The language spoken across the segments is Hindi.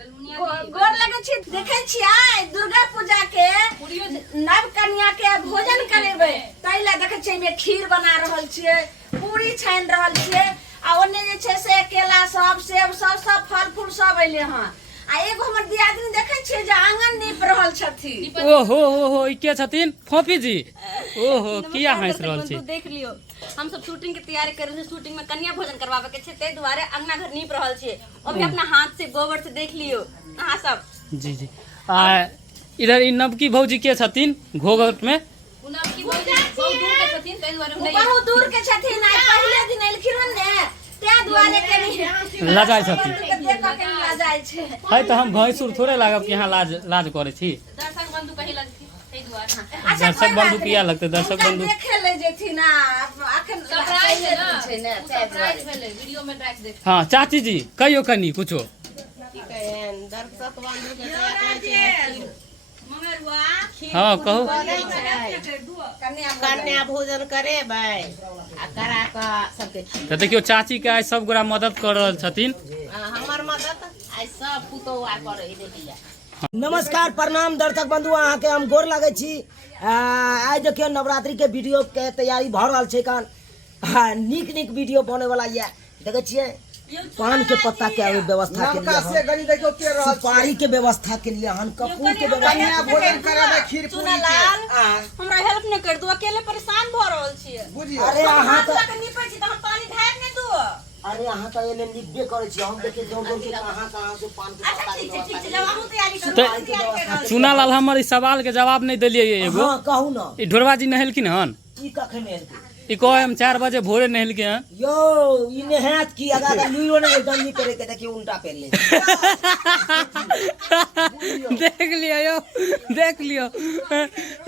गोर लगे छी देखे छियै दुर्गा पूजा के नव कन्या के भोजन करेबे तैला देखे छियै में खीर बना रहल छियै पूरी छान रहल छियै आ ओने जे छै से केला सब सेब सब फल फूल सब अइले हन आ एगो हमर दियादनी देखे छियै जे आंगन नीप रहल छथि। ओहो ई के छथिन फोफी जी। ओहो किया हंस रहल छी। देख लियो हम सब शूटिंग के तैयारी कर रहे शूटिंग में कन्या भोजन करवावे के छै ते दुआरे अंगना घर नीप रहल छियै अभी अपना हाथ से गोबर से देख लियो अहाँ सब। जी आ इधर इ नवकी भौजी के छथिन घोघट में नवकी भौजी बहुत दूर के छथिन ते दुआरे बहुत दूर के छथिन आ पहले दिन एलखिन ने ते दुआरे के नहीं लजाय छथिन देख के लजाय छै है तो हम भैंसुर थोड़े लागब कि यहाँ लाज करे छी। दर्शक बंधु कहीं लगती ते दुआरे दर्शक बंधु किया लगते दर्शक बंधु देखे ले जेथिन ना अखन सरप्राइज छै ने सरप्राइज भेले वीडियो में ट्रैक देख। हाँ चाची जी कहियो कनी कुछो की कहेन दर्शक बंधु के हाँ कहू कन्या भोजन करेबै आ करा के सबके तो देखियो चाची के आज सब गोरा मदद कर रहल छथिन। हमर मदद आई सब पुतौ आ करे देखिया। नमस्कार प्रणाम दर्शक बंधु अहाँ के हम गोर लगे छी। आज देखियो नवरात्रि के वीडियो के तैयारी भ रहल छै कान नीक वीडियो बने वाला ये देखे छियै पान के पत्ता के व्यवस्था के लिए सुपारी के व्यवस्था के लिए हम कपूर के व्यवस्था भोजन कराबे खीर पूरी के हमरा हेल्प न कर दो अकेले परेशान भ रहल छियै। अरे अहाँ तो निपै छी त हम पानी ढार नै दो। अरे अहाँ तो एले निब्बे करे छी हम देखे जोर के कहां से पान के पत्ता के ठीक छै जब हम तैयारी तो चुना लाल हमर इस सवाल के जवाब नहीं दिलिए एगो। हां कहू ना ई ढोरवा जी नहेलखिन हन ई कखन एलखिन ई कहे हम 4 बजे भोरे नहेलके हन यो ई नेहात की अगर नुइरो ने दंडी करे के देखियो उल्टा पेर ले देख लियो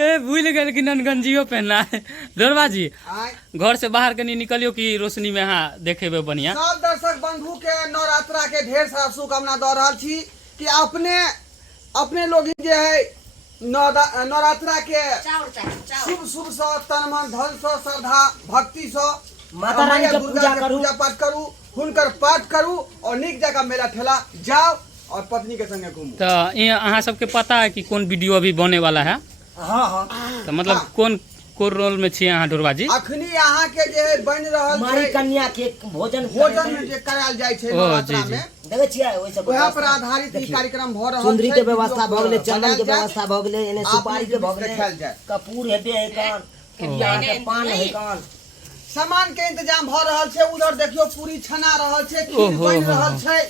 ए भूल गेल कि नन गंजियो पहनना है। ढोरवा जी घर से बाहर कनी निकलियो कि रोशनी में हाँ देखेबे बढ़िया। सब दर्शक बंधु के नवरात्रा के ढेर सारा शुभकामना दे रहल छी कि अपने लोग जे है नवरात्रा के शुभ स तन मन धन स श्रद्धा भक्ति स माता रानी के पूजा करू पूजा पाठ करू हुनकर पाठ करू और निक जगह मेला ठेला जाओ और पत्नी के संगे घूमू। तो ये अहाँ सबके पता है कि कौन वीडियो अभी बने वाला है। हां हां तो मतलब कौन रोल में छी अहाँ ढोरवा जी अखनी अहाँ के जे बन रहल मारी छै कन्या के भोजन में जे करायल जाय छै नवरात्रा में देखे छियै ओइ सब वह पर आधारित ई कार्यक्रम भ रहल छै। सुंदरी के व्यवस्था भ गेलै चंदन के व्यवस्था भ गेलै एने सुपारी के भ गेलै कपूर हेबे है कान केलिया के पान है कान सामान के इंतजाम भ रहल छै। उधर देखियो पूरी छना रहल छै खीर बन रहल छै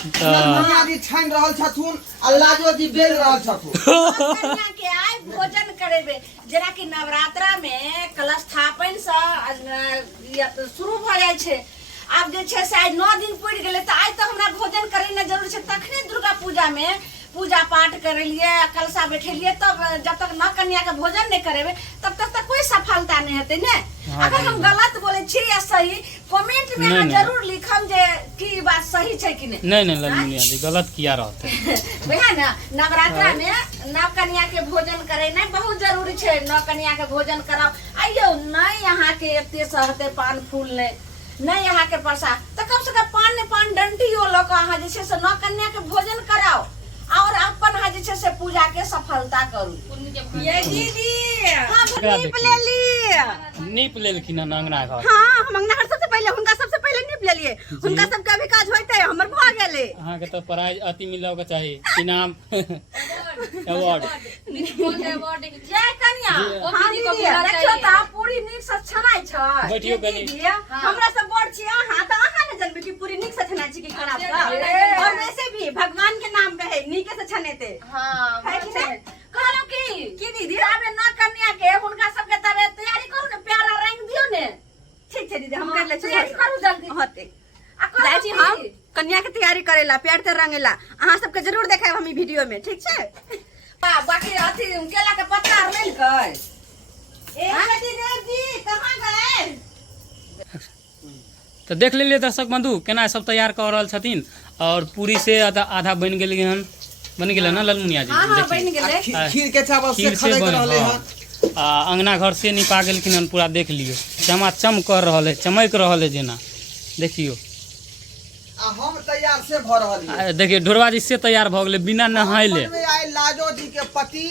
ननिया जी छान रहल छथुन आ लाजो जी बेल रहल छथुन कन्या के आइ भोजन करेबे जेना कि नवरात्रा में कलश स्थापन से शुरू भ जाय छै। अब जे छै से आइ 9 दिन पुर गेले त आइ त हमरा भोजन करे न जरूर छै तखने दुर्गा पूजा में पूजा पाठ करेलिए कलशा बैठेलिए तब जब तक न कन्या के भोजन नहीं करेबे तब तक कोई सफलता नहीं हेते ने। अगर हम गलत बोले छी या सही कमेंट में अहाँ जरूर लिखम जे की बात सही छै कि नहीं। नहीं ललमुनिया जी गलत किया रहते वह ना नवरात्रा में नव कन्या के भोजन करे नहीं बहुत जरूरी छै। नव कन्या के भोजन कराओ आइयो नहीं यहाँ के एते सहते पान फूल नहीं यहाँ के प्रसाद तो कम से कम पान डंटियो लोग अहाँ जे छै से नव कन्या के भोजन कराओ और अपन हाँ जे से पूजा के सफलता करू। ये दीदी नीप लेलखिन अंगना घर। हां हम अंगना घर सबसे पहले नीप लेलिए उनका सब का भी काज होइते हमर भ गेले। अहाँ के तो प्राइज अति मिलवा के चाहिए इनाम अवार्ड जय कन्या हां दीदी देखियो त पूरी नीक से छनाई छै बैठियो कनी हमरा सब बड़ छी अहाँ त अहाँ ने जनबे की पूरी नीक से छना छी की खराब का और वैसे भी भगवान के नाम पे है नीक से छनेते। हां है कि नहीं कहलो की दीदी आबे न कन्या के हुनका सब के तबे तैयारी करू ने प्यारा रंग दियो ने। ठीक छै दीदी हम कर ले छी तैयारी करू जल्दी होते आ जाय छी हम कन्या के तैयारी करेला प्यार ते रंगेला अहाँ सब के जरूर देखाब हम ई वीडियो में ठीक छै। बाकी अथी केला के पत्ता आर ले गए ए बेटी जी कहां गए। तो देख लीजिए दर्शक बंधु केना सब तैयार कर रहल छथिन और पूरी से आधा बन गेल हन बन गेल ना ललमुनिया जी। हां बन गेले खीर के चावल से खड़े कर रहले हन अंगना घर से निपा गेलखिन हन पूरा देख लियो चमाचम कर रहल है चमक रहल है जेना देखियो आ हम तैयार से भ रहल छी। देखिए ढोरवा जी से तैयार भ गेले बिना नहाइले। में आए लाजो जी के पति,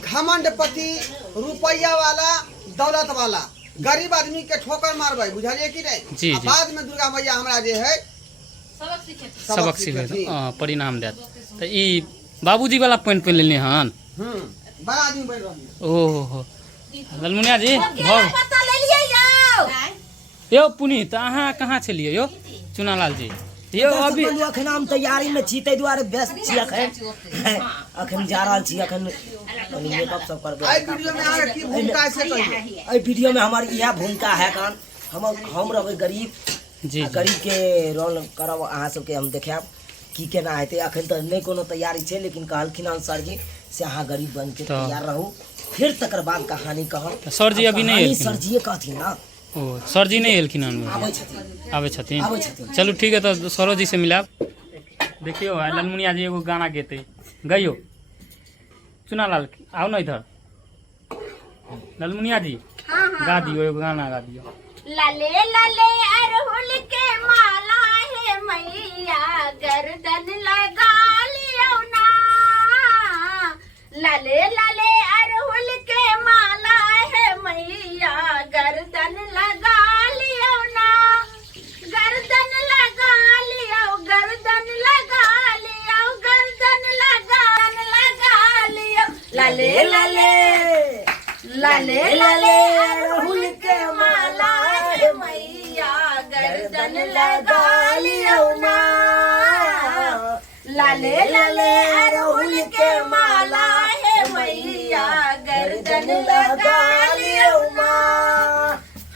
घमंड पति, रुपया वाला, दौलत वाला, गरीब आदमी के ठोकर मारबै, बुझलिए कि नहीं? जी, आ जी। बाद में दुर्गा मैया हमरा जे है सबक सिखे परिणाम देत। तो ई बाबूजी वाला पेंट पहन लेने हन। बड़ा आदमी बैठ रहल। ओहो ललमुनिया जी भग पता ले लिए यौ यो पुनीत अहाँ कहाँ छलिए यो चुनालाल जी यो अभी अखन हम तैयारी में छी, ताहि दुआरे व्यस्त छी अखन जा रहल छी। अखन मेकअप सब करबै। आई वीडियो में अहाँ की भूमिका है से कहिए। एहि वीडियो में हमारी यह भूमिका है कान हम रहबै गरीब, जी आ गरीब के रोल करब, अहाँ सबके हम देखाब की केना हेतै। अखन तऽ नहि कोनो तैयारी छै, लेकिन कहलखिन हन सर जी से अहाँ गरीब बन के तऽ तैयार रहू, फिर तकर बाद कहानी कहब। सर जी अभी नहीं एलखिन। सर जी कहथिन ना, ओ सर जी नहीं एलखिन हन आबै छथिन। आवे छथिन। आबै छथिन। चलू ठीक है तो सरो जी से मिलाब। देखियो ललमुनिया जी एगो गाना गेते गइयो चुनालाल आओ ना इधर। ललमुनिया जी गा दियो एगो गाना गा दियो। लाले लाले अरहुल के माला है मैया गर्दन लगा लियो ना। लाले लाले अरहुल के माला है मैया गर्दन लगा लियो ना। गर्दन लगा लियो, गर्दन लगा लियो, गर्दन लगा लियो। लाले लाले लाले लाले अरहुल के माला है मैया गर्दन लगा लियो ना। लाले लाले अरहुल के माला है मैया गर्दन लगा लियो ना।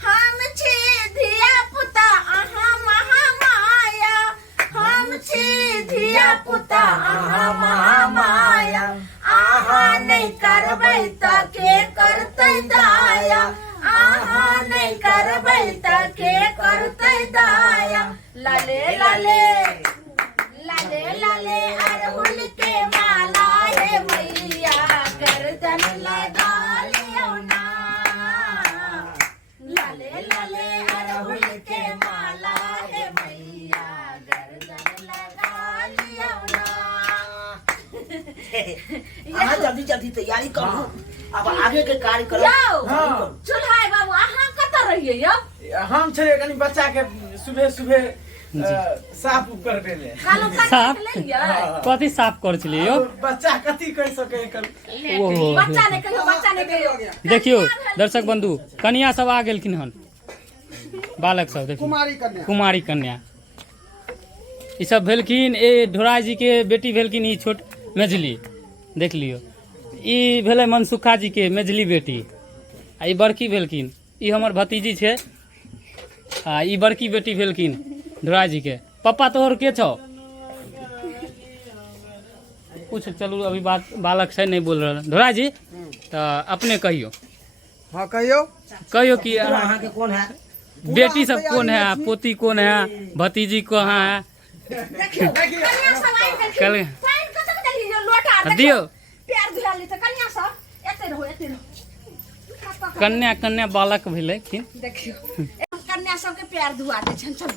हम छी धिया पुता अहाँ महामाया, हम छी धिया पुता अहाँ महामाया। अहाँ नहीं करबै त के करतै दाया, अहाँ नहीं करबै त के करतै दाया। लाले लाले लाले लाले अरहुल के माला है मैया गर्दन लगा लियो ना। लाले लाले अरहुल के माला है मैया गर्दन लगा लियो ना। अहाँ जल्दी जल्दी तैयारी करू, अब आगे के कार्य करू। यौ चुल्हाय बाबू अहाँ कतऽ रहियै यौ? हम छलियै कनी बच्चा के सुबह सुबह साफ उप कर देले। कालो साफ? काट लेलियै? कथी साफ कर छलिए यो? बच्चा कथी कर सके एकर। ओहो बच्चा ने कहियो, बच्चा ने कहियो। देखियो दर्शक बंधु कन्या सब आ गेलखिन हन, बालक सब देखियो कुमारी कन्या। कुमारी कन्या ई सब भेलखिन। ए ढोराई जी के बेटी भेलखिन ई छोट मेझली, देख लियो। ई भेलै मनसुखा जी के मेझली बेटी, आ ई बड़की भेलखिन ई हमर भतीजी छै, आ ई बड़की बेटी भेलखिन ढोराई जी के। पप्पा तोहर के छौ? कुछ चलू अभी बात बालक छै नहीं बोल रहा। ढोराई जी तो अपने कहियो हाँ कहियो। कहियो कि अहाँ के कौन है? बेटी सब कौन है, पोती कौन है, भतीजी कहाँ है? कन्या सब आइ गेलखिन। कल पानि कतऽ देलियै यौ? लोटा दियौ। पैर धुआ ली तऽ कन्या सब एते रहो एते रहो। कन्या कन्या बालक भेलखिन। देखियो कन्या सबके पैर धुआ दै छन। चल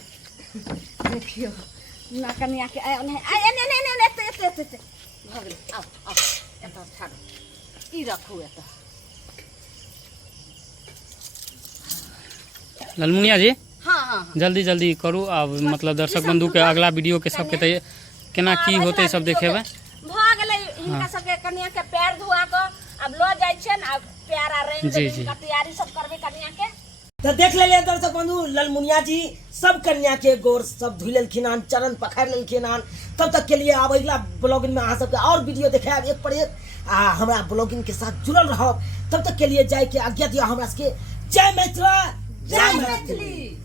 देखियो ना कन्या के आय नहीं आय ने ने ने एते एते एते भ गेलै। आओ आओ एतऽ छाड़ू, ई रखू एतऽ। ललमुनिया जी हाँ हाँ जल्दी जल्दी करू। अब मतलब दर्शक बंधु के अगला वीडियो के सबके तय केना की होते सब देखेबै। भ गेलै हिनका सबके कन्या के पैर धुआ क अब लो जाय छन। अब प्यारा रेंग जी, जी। का तैयारी सब करबे कन्या के। तो देख ले दर्शक बंधु ललमुनिया जी सब कन्या के गोर सब धुइ लेलखिन हन, चरण पखारि लेलखिन हन। तब तक के लिए अब अगला ब्लॉगिंग में अहाँ सबके और वीडियो देखायब एक पर एक। आ हमरा ब्लॉगिंग के साथ जुड़ल रहब। तब तक के लिए जाय के आज्ञा दिया हमरा सबके। जय मिथिला, जय मैथिली।